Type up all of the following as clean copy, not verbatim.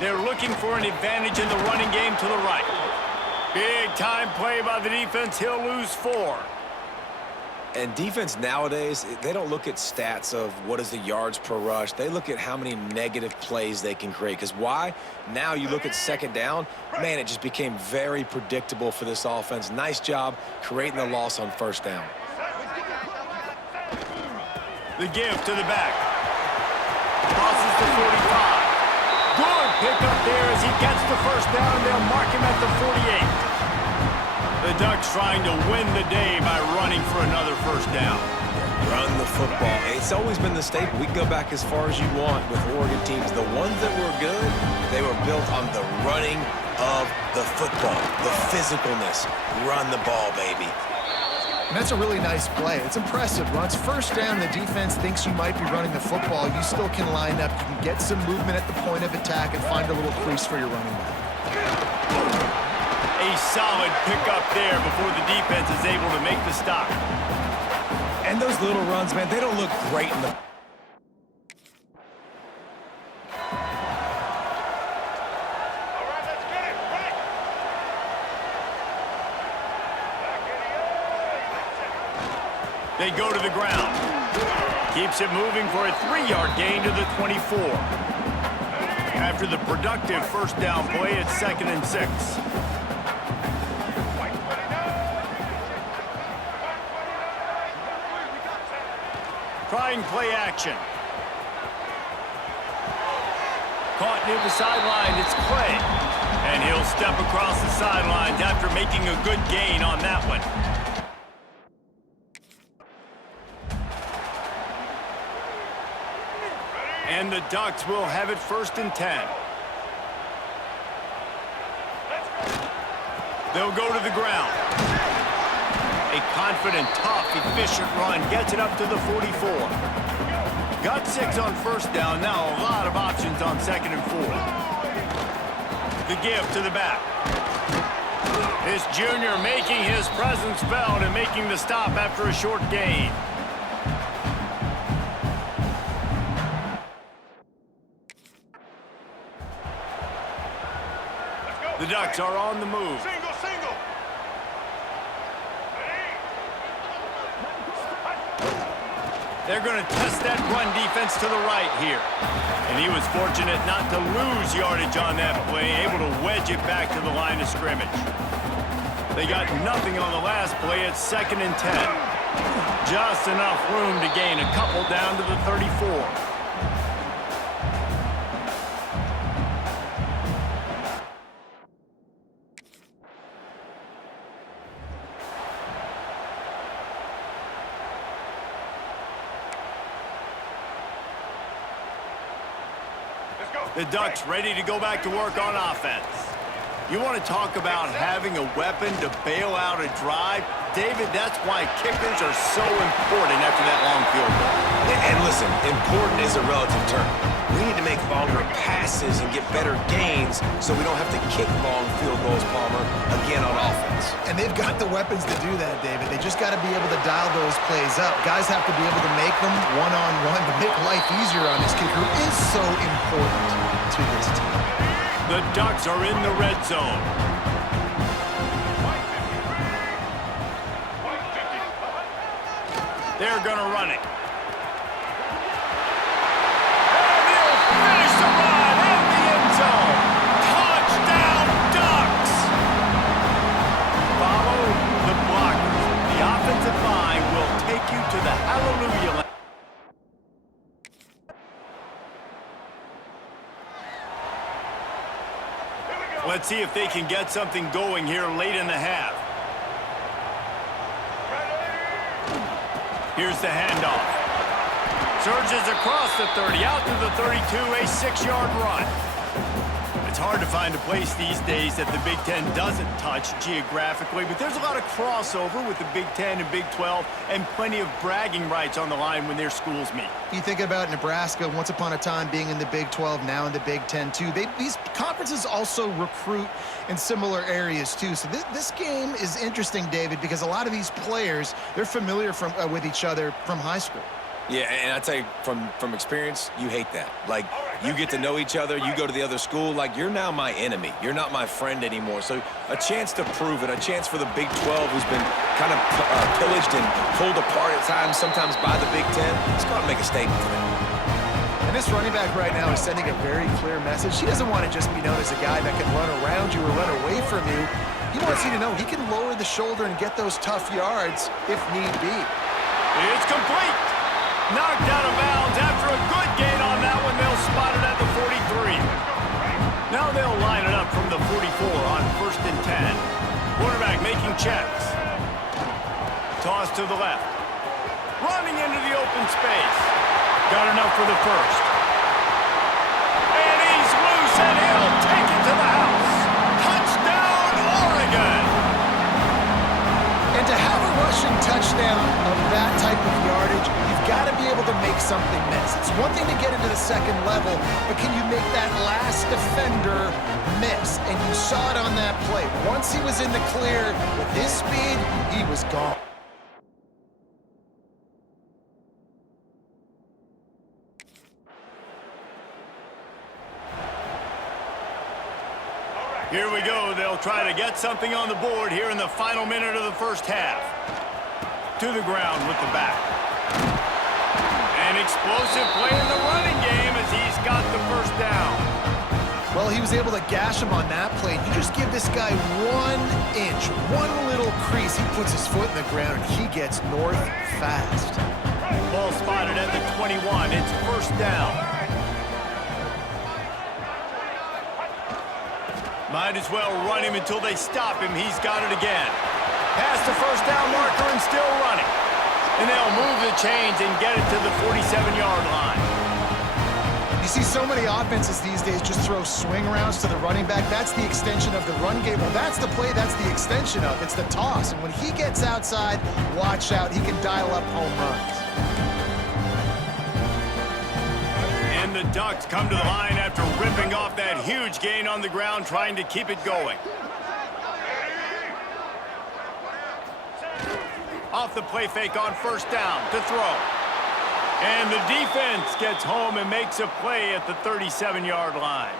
They're looking for an advantage in the running game to the right. Big-time play by the defense. He'll lose 4. And defense nowadays, they don't look at stats of what is the yards per rush. They look at how many negative plays they can create. Because why? Now you look at second down, man, it just became very predictable for this offense. Nice job creating the loss on first down. The give to the back. Crosses the 45. Good pickup there as he gets the first down. They'll mark him at the 48. The Ducks trying to win the day by running for another first down. Run the football. It's always been the staple. We can go back as far as you want with Oregon teams. The ones that were good, they were built on the running of the football, the physicalness. Run the ball, baby. And that's a really nice play. It's impressive. Once first down, the defense thinks you might be running the football. You still can line up. You can get some movement at the point of attack and find a little crease for your running back. A solid pickup there before the defense is able to make the stop. And those little runs, man, they don't look great in the... They go to the ground. Keeps it moving for a 3-yard gain to the 24. After the productive first down play, it's 2nd and 6. Trying play action. Caught near the sideline, it's Clay. And he'll step across the sidelines after making a good gain on that one. And the Ducks will have it 1st and 10. They'll go to the ground. A confident, tough, efficient run gets it up to the 44. Got 6 on first down. Now a lot of options on 2nd and 4. The give to the back. This junior making his presence felt and making the stop after a short gain. The Ducks are on the move. Single. They're going to test that run defense to the right here. And he was fortunate not to lose yardage on that play, able to wedge it back to the line of scrimmage. They got nothing on the last play. It's 2nd and 10. Just enough room to gain a couple down to the 34. The Ducks ready to go back to work on offense. You want to talk about having a weapon to bail out a drive? David, that's why kickers are so important after that long field goal. And listen, important is a relative term. We need to make longer passes and get better gains so we don't have to kick long field goals, Palmer, again on offense. And they've got the weapons to do that, David. They just got to be able to dial those plays up. Guys have to be able to make them one-on-one to make life easier on this kid who is so important to this team. The Ducks are in the red zone. They're going to run it. And he'll finish the run in the end zone. Touchdown, Ducks! Follow the blockers. The offensive line will take you to the hallelujah line. Let's see if they can get something going here late in the half. Here's the handoff. Surges across the 30, out to the 32, a 6-yard run. It's hard to find a place these days that the Big Ten doesn't touch geographically, but there's a lot of crossover with the Big Ten and Big 12 and plenty of bragging rights on the line when their schools meet. You think about Nebraska, once upon a time being in the Big 12, now in the Big 10 too. These conferences also recruit in similar areas too. So this game is interesting, David, because a lot of these players, they're familiar with each other from high school. Yeah, and I tell you, from experience, you hate that. Like, You get to know each other. You go to the other school. Like, you're now my enemy. You're not my friend anymore. So a chance to prove it, a chance for the Big 12, who's been kind of pillaged and pulled apart at times, sometimes by the Big 10. Let's go out and make a statement today. And this running back right now is sending a very clear message. He doesn't want to just be known as a guy that can run around you or run away from you. He wants you to know he can lower the shoulder and get those tough yards if need be. It's complete. Knocked out of bounds after a good gain on that one. They'll spot it at the 43. Now they'll line it up from the 44 on 1st and 10. Quarterback making checks. Toss to the left. Running into the open space. Got enough for the first. And he's loose, and he'll take it to the house. Touchdown, Oregon! And to have a rushing touchdown of that type of yardage, you've got to be able to make something miss. It's one thing to get into the second level, but can you make that last defender miss? And you saw it on that play. Once he was in the clear, with his speed, he was gone. Here we go. They'll try to get something on the board here in the final minute of the first half. To the ground with the back. An explosive play in the running game as he's got the first down. Well, he was able to gash him on that play. You just give this guy 1 inch, one little crease. He puts his foot in the ground, and he gets north fast. Ball spotted at the 21. It's first down. Might as well run him until they stop him. He's got it again. Past the first down marker and still running. And they'll move the chains and get it to the 47-yard line. You see so many offenses these days just throw swing routes to the running back. That's the extension of the run game. Well, that's the play that's the extension of. It's the toss. And when he gets outside, watch out. He can dial up home runs. And the Ducks come to the line after ripping off that huge gain on the ground, trying to keep it going. Off the play fake on first down to throw. And the defense gets home and makes a play at the 37-yard line.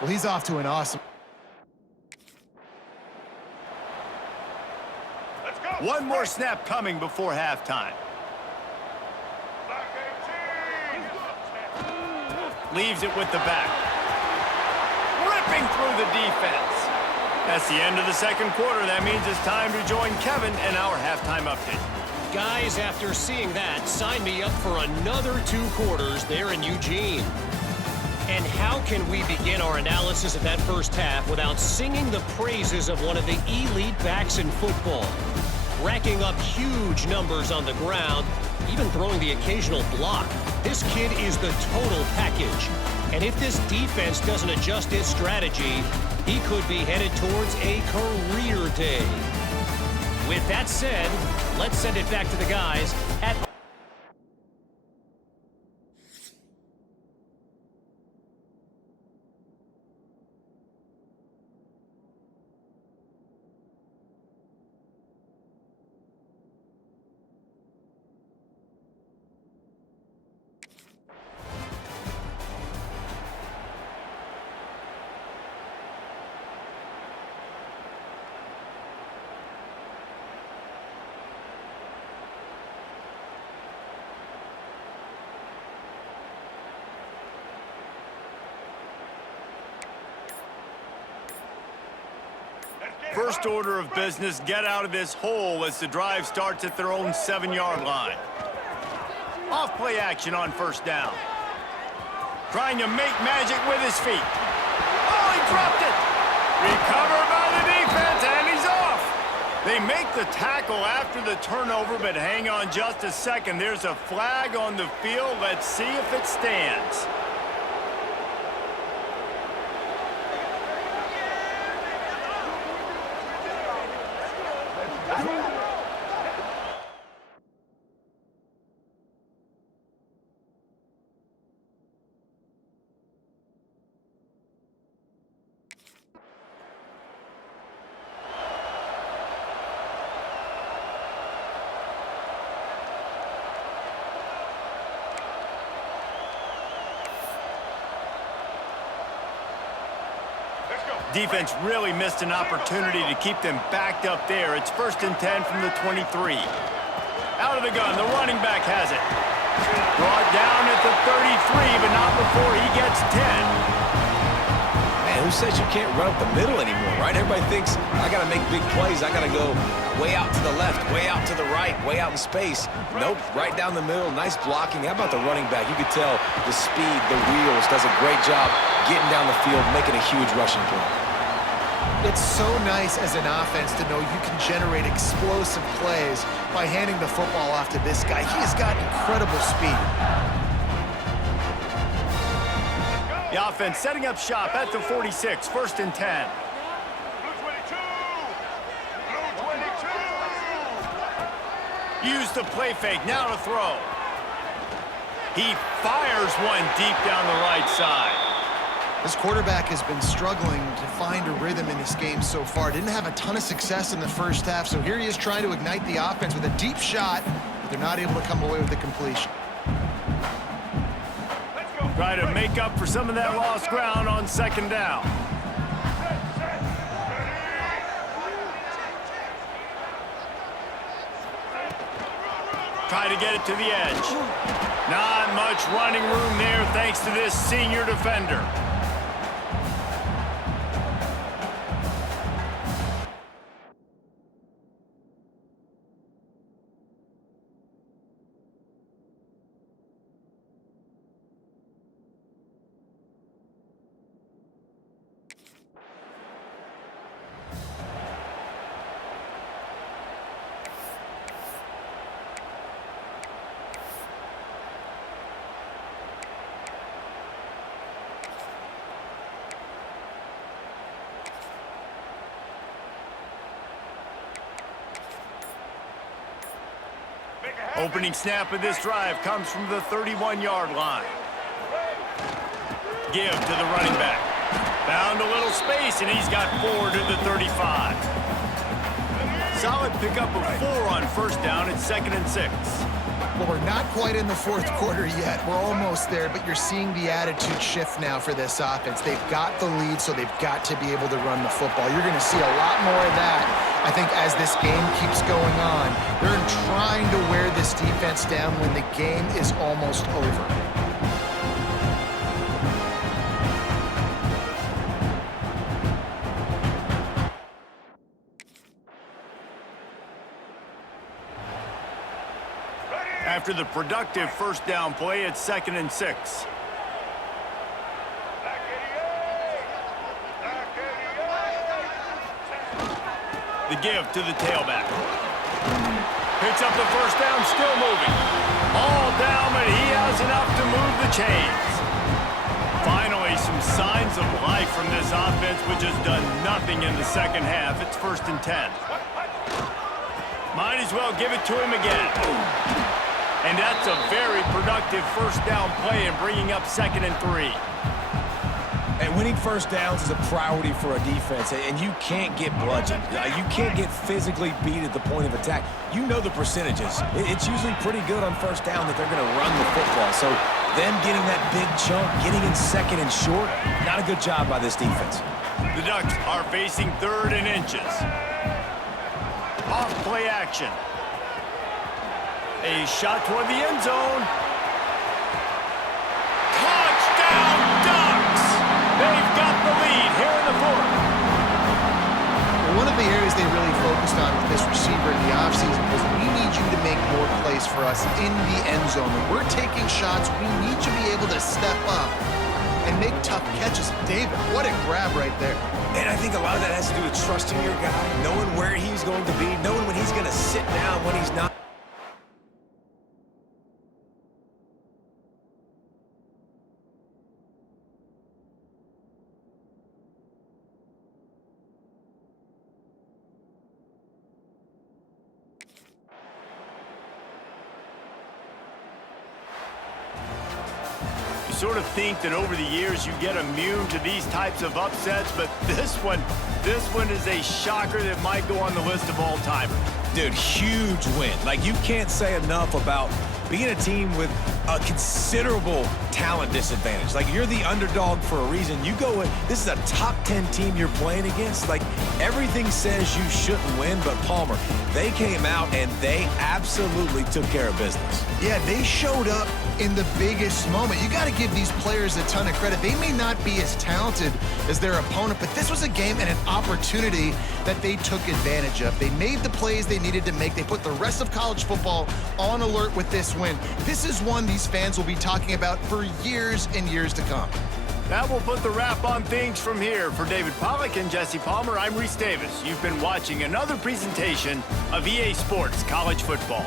Well, he's off to an awesome... One more snap coming before halftime. Leaves it with the back. Ripping through the defense. That's the end of the second quarter. That means it's time to join Kevin in our halftime update. Guys, after seeing that, sign me up for another 2 quarters there in Eugene. And how can we begin our analysis of that first half without singing the praises of one of the elite backs in football? Racking up huge numbers on the ground, even throwing the occasional block. This kid is the total package. And if this defense doesn't adjust its strategy, he could be headed towards a career day. With that said, let's send it back to the guys at... First order of business, get out of this hole as the drive starts at their own 7-yard line. Off play action on first down. Trying to make magic with his feet. Oh, he dropped it. Recovered by the defense, and he's off. They make the tackle after the turnover, but hang on just a second. There's a flag on the field. Let's see if it stands. Defense really missed an opportunity to keep them backed up there. It's 1st and 10 from the 23. Out of the gun, the running back has it. Brought down at the 33, but not before he gets 10. Man, who says you can't run up the middle anymore, right? Everybody thinks, I got to make big plays. I got to go way out to the left, way out to the right, way out in space. Nope, right down the middle. Nice blocking. How about the running back? You could tell the speed, the wheels, does a great job getting down the field, making a huge rushing play. It's so nice as an offense to know you can generate explosive plays by handing the football off to this guy. He has got incredible speed. The offense setting up shop at the 46, 1st and 10. Use the play fake, now to throw. He fires one deep down the right side. This quarterback has been struggling to find a rhythm in this game so far. Didn't have a ton of success in the first half, so here he is trying to ignite the offense with a deep shot, but they're not able to come away with the completion. Try to make up for some of that lost ground on 2nd down. Try to get it to the edge. Not much running room there thanks to this senior defender. Opening snap of this drive comes from the 31-yard line. Give to the running back. Found a little space, and he's got 4 to the 35. Solid pickup of 4 on 1st down. It's 2nd and 6. Well, we're not quite in the 4th quarter yet. We're almost there, but you're seeing the attitude shift now for this offense. They've got the lead, so they've got to be able to run the football. You're going to see a lot more of that, I think, as this game keeps going on. They're trying to wear this defense down when the game is almost over. After the productive 1st down play, it's 2nd and 6. The give to the tailback. Picks up the 1st down, still moving. All down, but he has enough to move the chains. Finally, some signs of life from this offense, which has done nothing in the 2nd half. It's 1st and 10. Might as well give it to him again. And that's a very productive 1st down play and bringing up 2nd and 3. And winning 1st downs is a priority for a defense, and you can't get bludgeoned. You can't get physically beat at the point of attack. You know the percentages. It's usually pretty good on 1st down that they're going to run the football. So them getting that big chunk, getting in 2nd and short, not a good job by this defense. The Ducks are facing 3rd and inches. Off play action. A shot toward the end zone. Touchdown, Ducks! They've got the lead here in the 4th. One of the areas they really focused on with this receiver in the offseason was, we need you to make more plays for us in the end zone. When we're taking shots, we need you to be able to step up and make tough catches. David, what a grab right there. And I think a lot of that has to do with trusting your guy, knowing where he's going to be, knowing when he's going to sit down, when he's not. Sort of think that over the years you get immune to these types of upsets, but this one is a shocker that might go on the list of all time. Dude, huge win. Like, you can't say enough about being a team with a considerable talent. talent disadvantage. Like, you're the underdog for a reason. You go in, this is a top 10 team you're playing against. Like, everything says you shouldn't win, but Palmer, they came out and they absolutely took care of business. Yeah, they showed up in the biggest moment. You got to give these players a ton of credit. They may not be as talented as their opponent, but this was a game and an opportunity that they took advantage of. They made the plays they needed to make. They put the rest of college football on alert with this win. This is one these fans will be talking about for years and years to come. That will put the wrap on things from here. For David Pollack and Jesse Palmer, I'm Reese Davis. You've been watching another presentation of EA Sports College Football.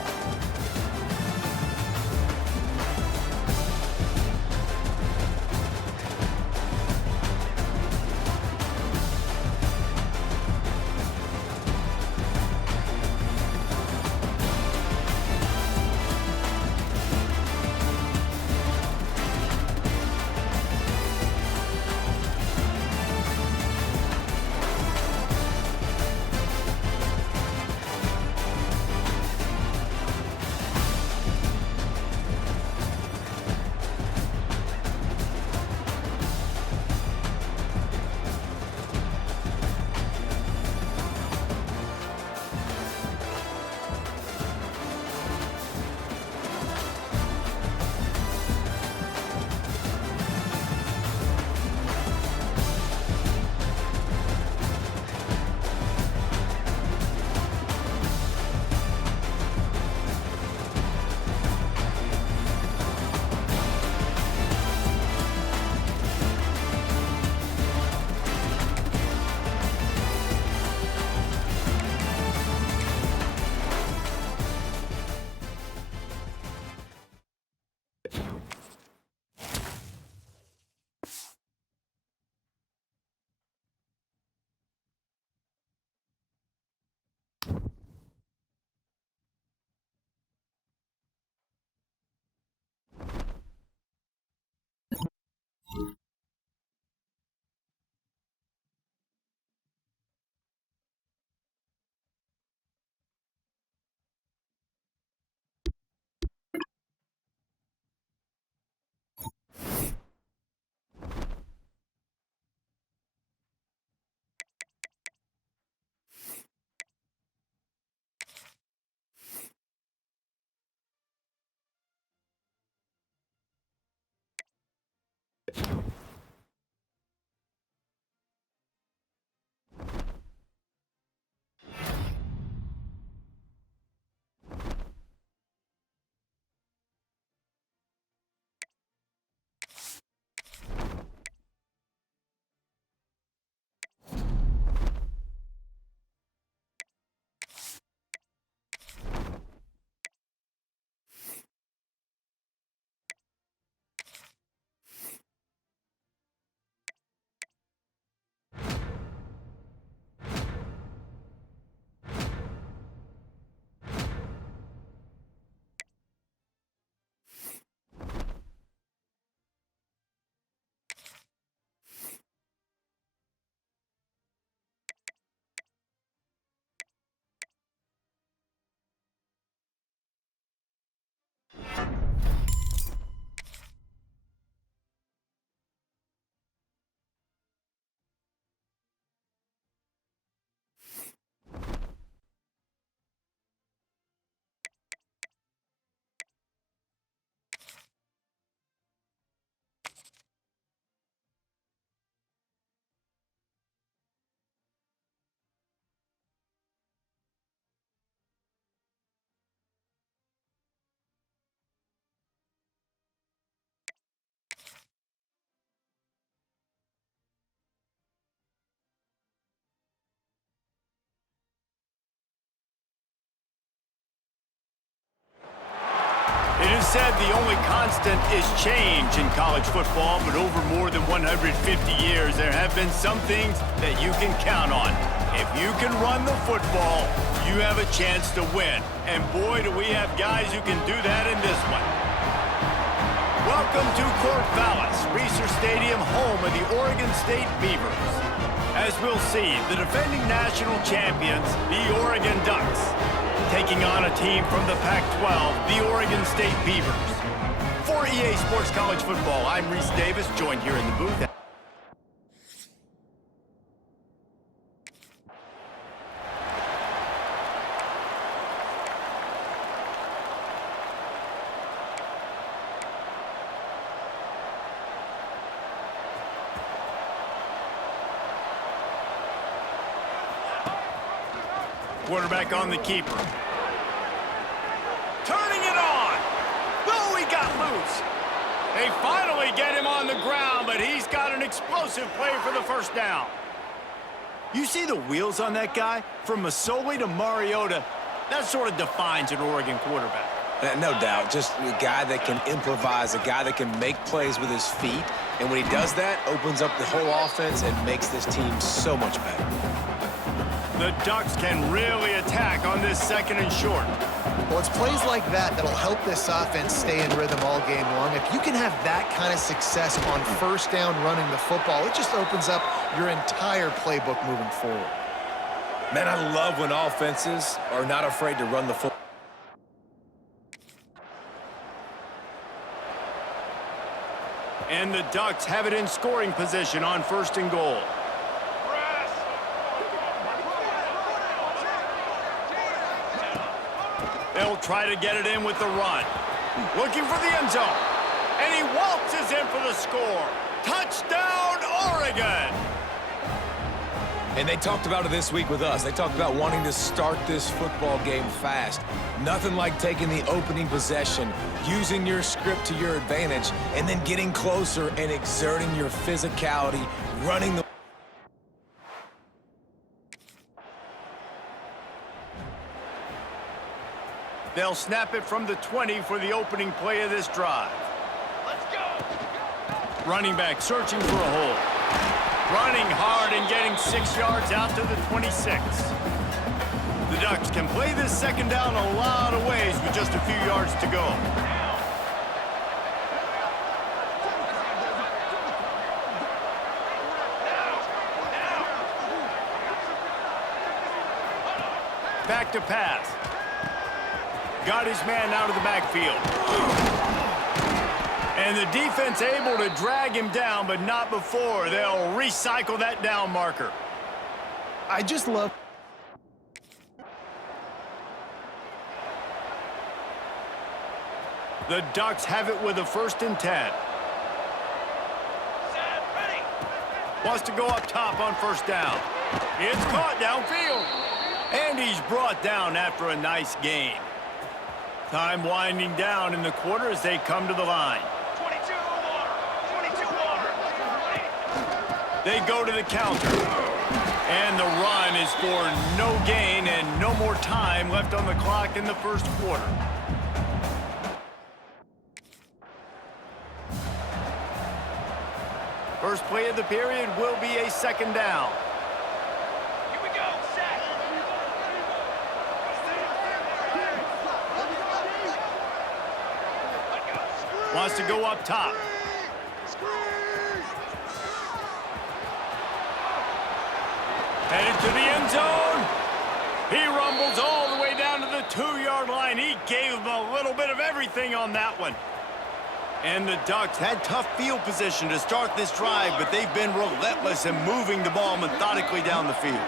It is said the only constant is change in college football, but over more than 150 years, there have been some things that you can count on. If you can run the football, you have a chance to win. And boy, do we have guys who can do that in this one. Welcome to Corvallis, Reser Stadium, home of the Oregon State Beavers. As we'll see, the defending national champions, the Oregon Ducks, taking on a team from the Pac-12, the Oregon State Beavers. For EA Sports College Football. I'm Reese Davis, joined here in the booth. Quarterback on the keeper. Turning it on. Oh, he got loose. They finally get him on the ground, but he's got an explosive play for the first down. You see the wheels on that guy? From Masoli to Mariota, that sort of defines an Oregon quarterback. No doubt. Just a guy that can improvise, a guy that can make plays with his feet. And when he does that, opens up the whole offense and makes this team so much better. The Ducks can really attack on this 2nd and short. Well, it's plays like that that'll help this offense stay in rhythm all game long. If you can have that kind of success on first down running the football, it just opens up your entire playbook moving forward. Man, I love when offenses are not afraid to run the football. And the Ducks have it in scoring position on 1st and goal. They'll try to get it in with the run. Looking for the end zone. And he waltzes in for the score. Touchdown, Oregon! And they talked about it this week with us. They talked about wanting to start this football game fast. Nothing like taking the opening possession, using your script to your advantage, and then getting closer and exerting your physicality, running the... They'll snap it from the 20 for the opening play of this drive. Let's go! Running back searching for a hole. Running hard and getting 6 yards out to the 26. The Ducks can play this 2nd down a lot of ways with just a few yards to go. Back to pass. Got his man out of the backfield. And the defense able to drag him down, but not before. They'll recycle that down marker. I just love... The Ducks have it with a 1st and 10. Wants to go up top on 1st down. It's caught downfield. And he's brought down after a nice gain. Time winding down in the quarter as they come to the line. 22 more. They go to the counter. And the run is for no gain and no more time left on the clock in the 1st quarter. First play of the period will be a 2nd down. Here we go, set. Wants to go up top. Headed to the end zone. He rumbles all the way down to the 2-yard line. He gave him a little bit of everything on that one. And the Ducks had tough field position to start this drive, but they've been relentless in moving the ball methodically down the field.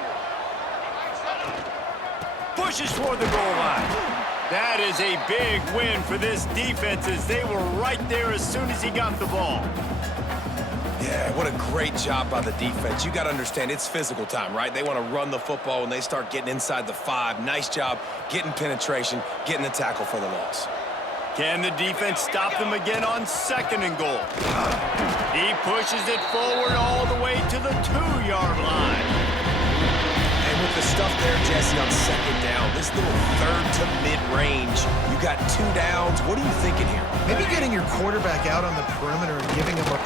Pushes toward the goal line. That is a big win for this defense as they were right there as soon as he got the ball. Yeah, what a great job by the defense. You got to understand, it's physical time, right? They want to run the football when they start getting inside the 5. Nice job getting penetration, getting the tackle for the loss. Can the defense stop them again on 2nd and goal? He pushes it forward all the way to the 2-yard line. And with the stuff there, Jesse, on 2nd down, this little 3rd to mid-range, you got 2 downs. What are you thinking here? Maybe getting your quarterback out on the perimeter and giving him a...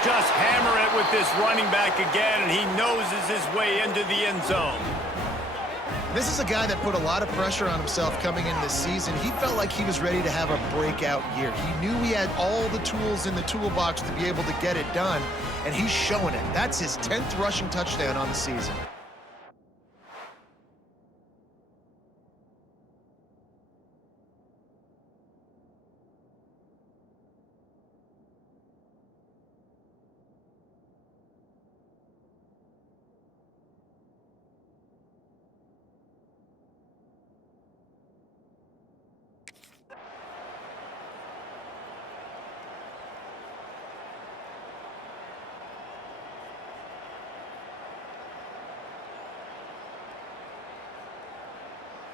Just hammer it with this running back again, and he noses his way into the end zone. This is a guy that put a lot of pressure on himself coming in this season. He felt like he was ready to have a breakout year. He knew he had all the tools in the toolbox to be able to get it done, and he's showing it. That's his 10th rushing touchdown on the season.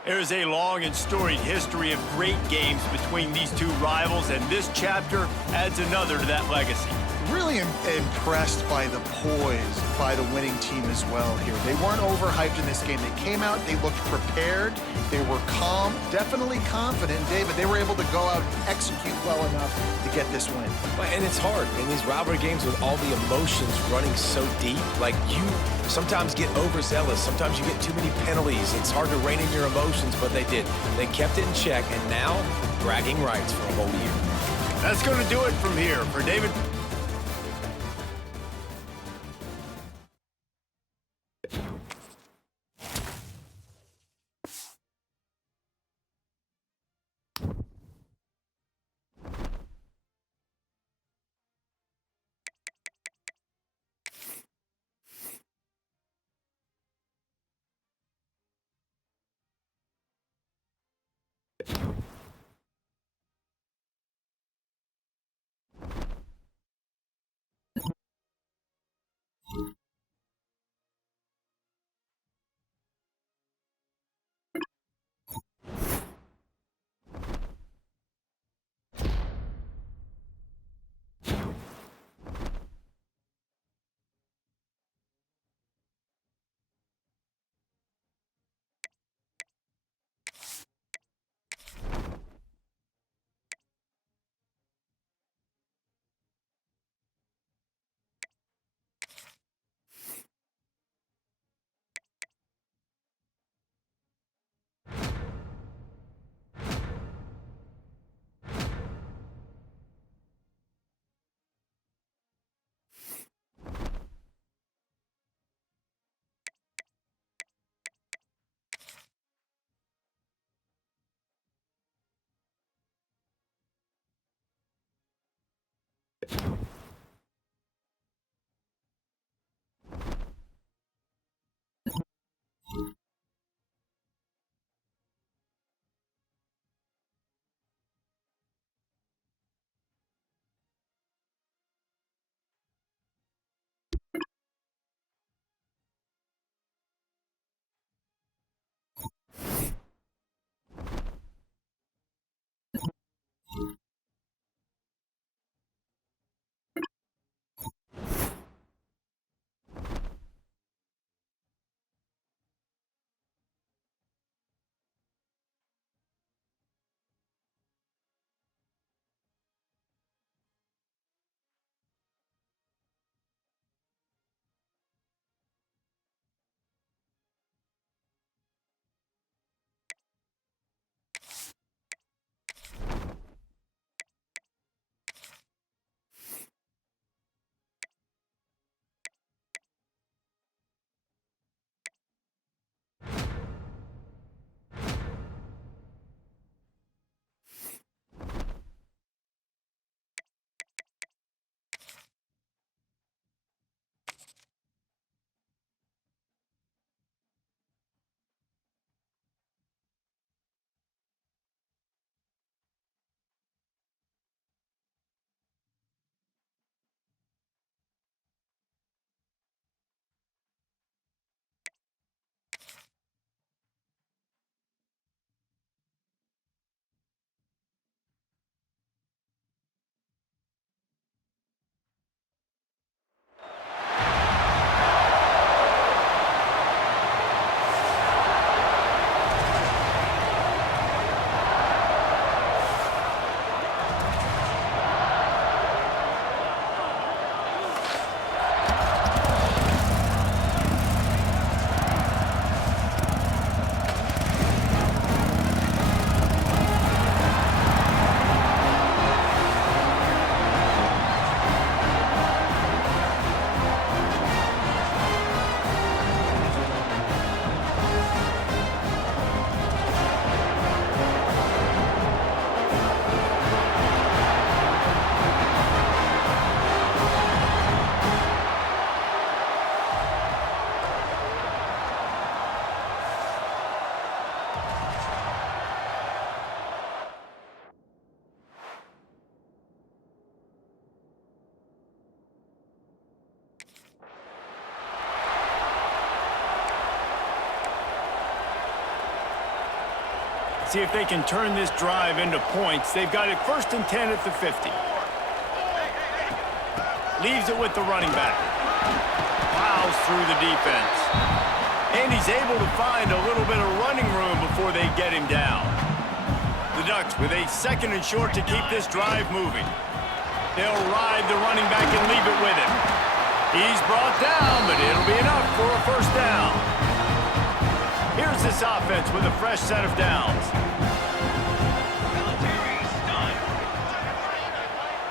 There's a long and storied history of great games between these two rivals, and this chapter adds another to that legacy. Really impressed by the poise by the winning team as well here. They weren't overhyped in this game. They came out, they looked prepared, they were calm, definitely confident. David, they were able to go out and execute well enough to get this win. And it's hard in these rivalry games with all the emotions running so deep. Like, you sometimes get overzealous. Sometimes you get too many penalties. It's hard to rein in your emotions, but they did. They kept it in check, and now bragging rights for a whole year. That's going to do it from here. For David see if they can turn this drive into points. They've got it 1st and 10 at the 50. Leaves it with the running back. Plows through the defense. And he's able to find a little bit of running room before they get him down. The Ducks with a 2nd and short to keep this drive moving. They'll ride the running back and leave it with him. He's brought down, but it'll be enough for a 1st down. Here's this offense with a fresh set of downs.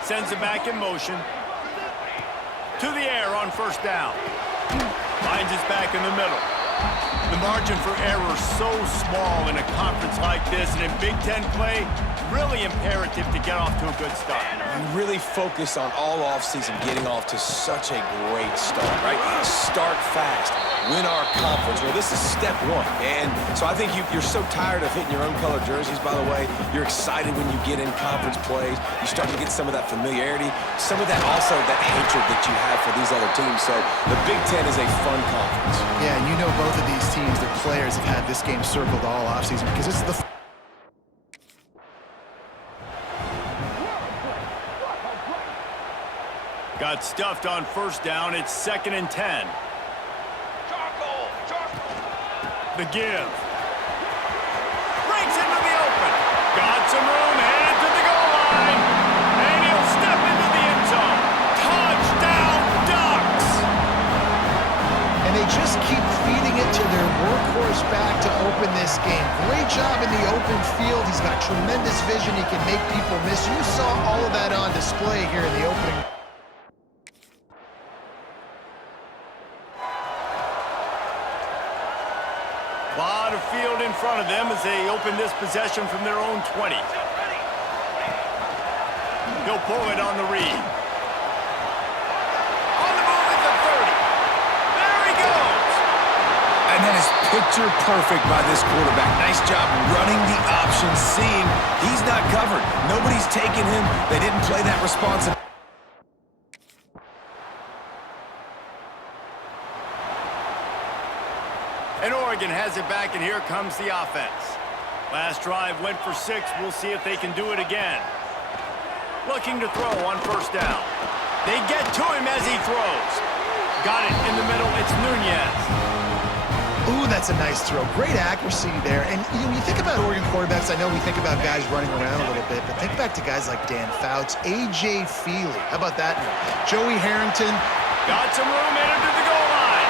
Sends it back in motion. To the air on 1st down. Finds his back in the middle. The margin for error so small in a conference like this, and in Big Ten play, really imperative to get off to a good start. You really focus on all offseason getting off to such a great start, right? Start fast. Win our conference. Well, this is step 1. And so I think you're so tired of hitting your own color jerseys, by the way. You're excited when you get in conference plays. You start to get some of that familiarity, some of that also that hatred that you have for these other teams. So the Big Ten is a fun conference. Yeah, and you know both of these teams, their players have had this game circled all offseason because it's the Got stuffed on 1st down. It's 2nd and 10. The give. Breaks into the open. Got some room, headed to the goal line. And he'll step into the end zone. Touchdown, Ducks! and they just keep feeding it to their workhorse back to open this game. Great job in the open field. He's got tremendous vision. He can make people miss. You saw all of that on display here in the opening. Lot of field in front of them as they open this possession from their own 20. He'll pull it on the read. On the move at the 30. There he goes. And that is picture perfect by this quarterback. Nice job running the option, seeing he's not covered. Nobody's taking him. They didn't play that responsibility. And Oregon has it back, and here comes the offense. Last drive went for 6. We'll see if they can do it again. Looking to throw on 1st down. They get to him as he throws. Got it in the middle. It's Nunez. Ooh, that's a nice throw. Great accuracy there. And you think about Oregon quarterbacks, I know we think about guys running around a little bit, but think back to guys like Dan Fouts, A.J. Feely. How about that name? Joey Harrington. Got some room, headed to the goal line.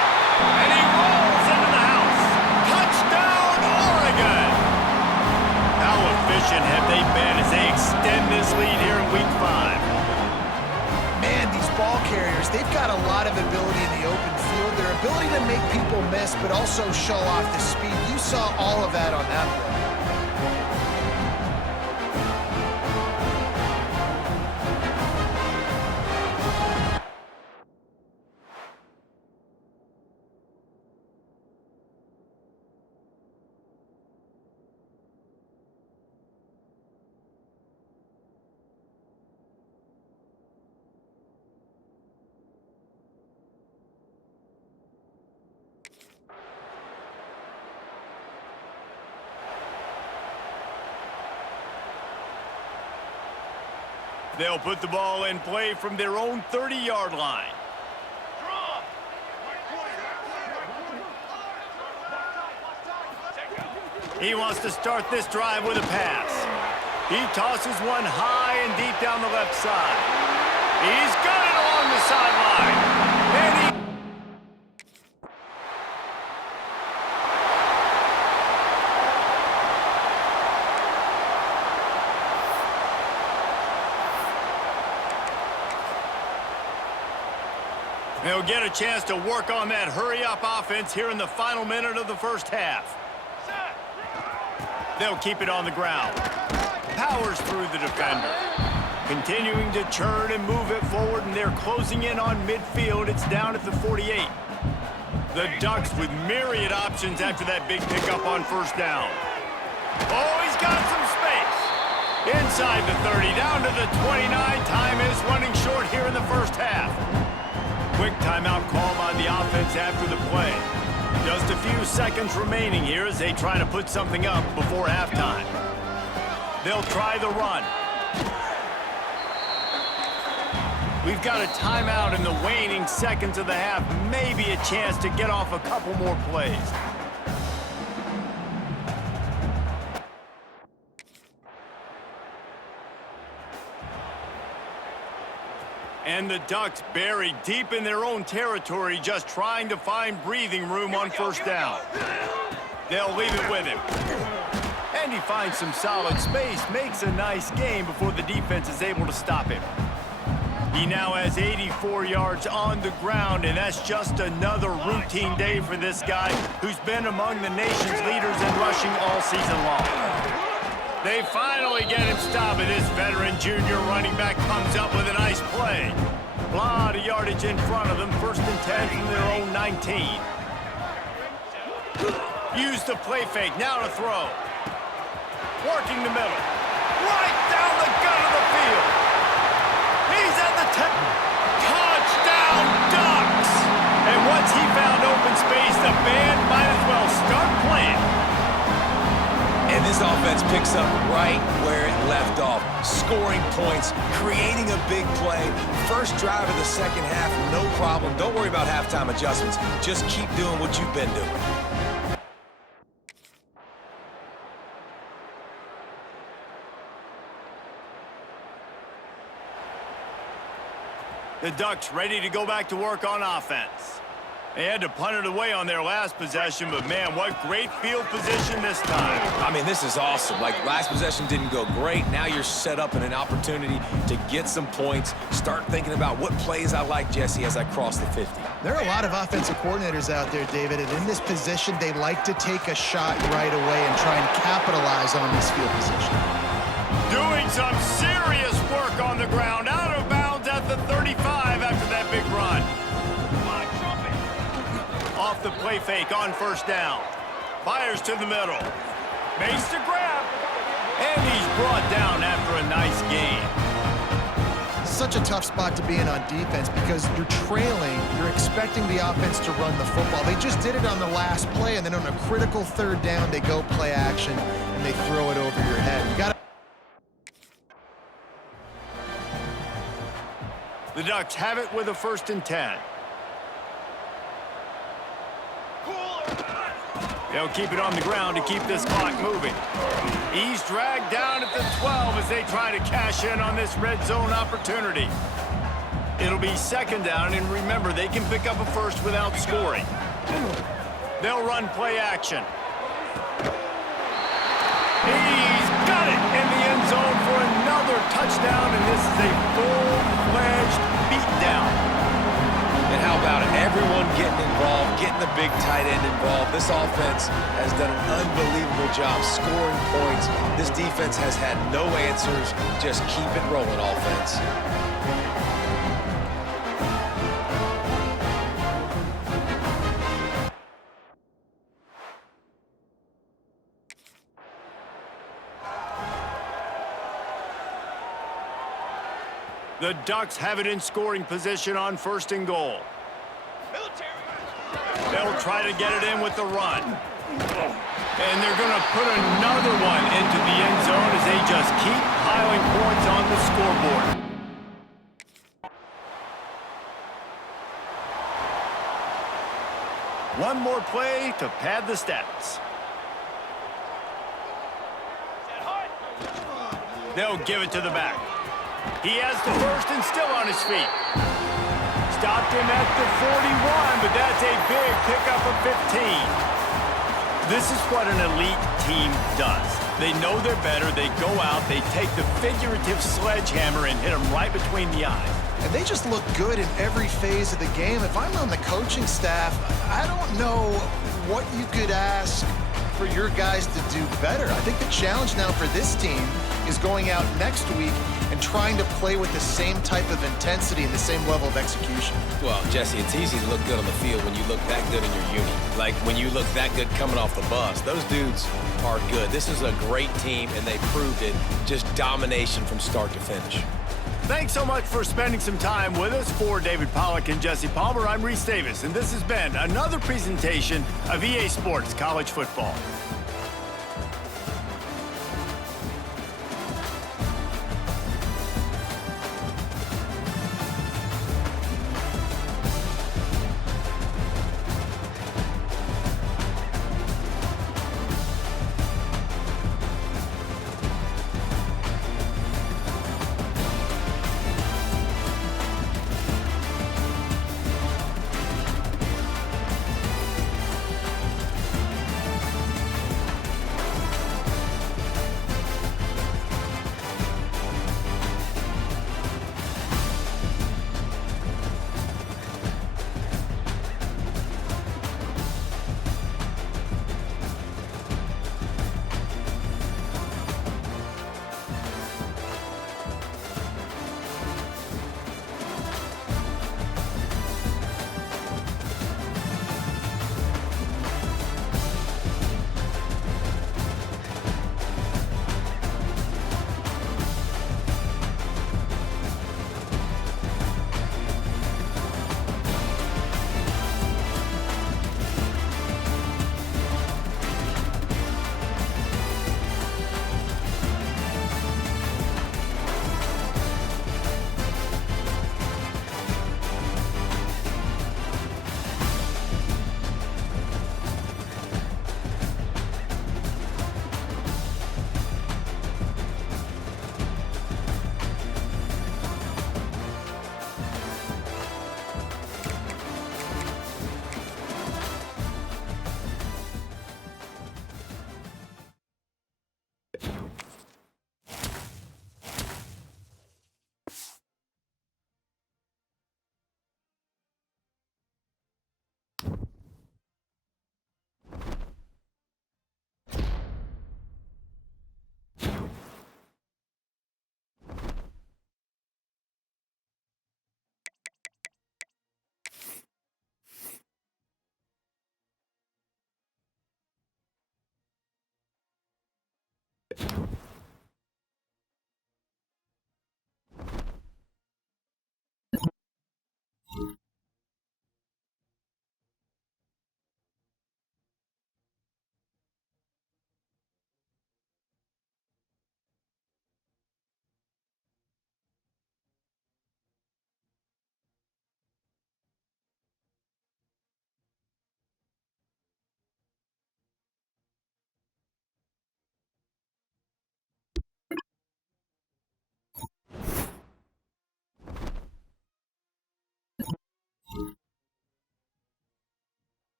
And he rolls into the house. Touchdown, Oregon! How efficient have they been as they extend this lead here in Week 5? Man, these ball carriers, they've got a lot of ability in the open field. Their ability to make people miss, but also show off the speed. You saw all of that on that play. They'll put the ball in play from their own 30-yard line. He wants to start this drive with a pass. He tosses one high and deep down the left side. He's got it along the sideline. And he... They'll get a chance to work on that hurry-up offense here in the final minute of the first half. They'll keep it on the ground. Powers through the defender. Continuing to churn and move it forward, and they're closing in on midfield. It's down at the 48. The Ducks with myriad options after that big pickup on 1st down. Oh, he's got some space. Inside the 30, down to the 29. Time is running short here in the first half. Quick timeout call by the offense after the play. Just a few seconds remaining here as they try to put something up before halftime. They'll try the run. We've got a timeout in the waning seconds of the half. Maybe a chance to get off a couple more plays. And the Ducks buried deep in their own territory, just trying to find breathing room on first down. They'll leave it with him. And he finds some solid space, makes a nice gain before the defense is able to stop him. He now has 84 yards on the ground, and that's just another routine day for this guy who's been among the nation's leaders in rushing all season long. They finally get him stopped, and this veteran junior running back comes up with a nice play. A lot of yardage in front of them, 1st and 10 from their own 19. Use the play fake, now to throw. Working the middle. Right down the gut of the field. He's at the 10. Touchdown, Ducks! And once he found open space, the band might as well start playing. And this offense picks up right where it left off. Scoring points, creating a big play. First drive of the second half, no problem. Don't worry about halftime adjustments. Just keep doing what you've been doing. The Ducks ready to go back to work on offense. They had to punt it away on their last possession, but man, what great field position this time. I mean, this is awesome. Like, last possession didn't go great. Now you're set up in an opportunity to get some points. Start thinking about what plays I like, Jesse, as I cross the 50. There are a lot of offensive coordinators out there, David, and in this position, they like to take a shot right away and try and capitalize on this field position. Doing some serious work on the ground, out of bounds at the 35 after that big run. Off the play fake on first down. Fires to the middle. Makes the grab. And he's brought down after a nice gain. Such a tough spot to be in on defense because you're trailing. You're expecting the offense to run the football. They just did it on the last play, and then on a critical 3rd down, they go play action, and they throw it over your head. You got The Ducks have it with a 1st and 10. They'll keep it on the ground to keep this clock moving. He's dragged down at the 12 as they try to cash in on this red zone opportunity. It'll be 2nd down, and remember, they can pick up a first without scoring. They'll run play action. He's got it in the end zone for another touchdown, and this is a full-fledged beatdown. And how about it? Everyone getting involved, getting the big tight end involved. This offense has done an unbelievable job scoring points. This defense has had no answers. Just keep it rolling, offense. The Ducks have it in scoring position on 1st and goal. They'll try to get it in with the run. And they're going to put another one into the end zone as they just keep piling points on the scoreboard. One more play to pad the stats. They'll give it to the back. He has the first and still on his feet. Stopped him at the 41, but that's a big pickup of 15. This is what an elite team does. They know they're better. They go out. They take the figurative sledgehammer and hit them right between the eyes. And they just look good in every phase of the game. If I'm on the coaching staff, I don't know what you could ask for your guys to do better. I think the challenge now for this team is going out next week and trying to play with the same type of intensity and the same level of execution. Well, Jesse, it's easy to look good on the field when you look that good in your unit. Like when you look that good coming off the bus. Those dudes are good. This is a great team, and they proved it. Just domination from start to finish. Thanks so much for spending some time with us. For David Pollack and Jesse Palmer, I'm Reese Davis, and this has been another presentation of EA Sports College Football.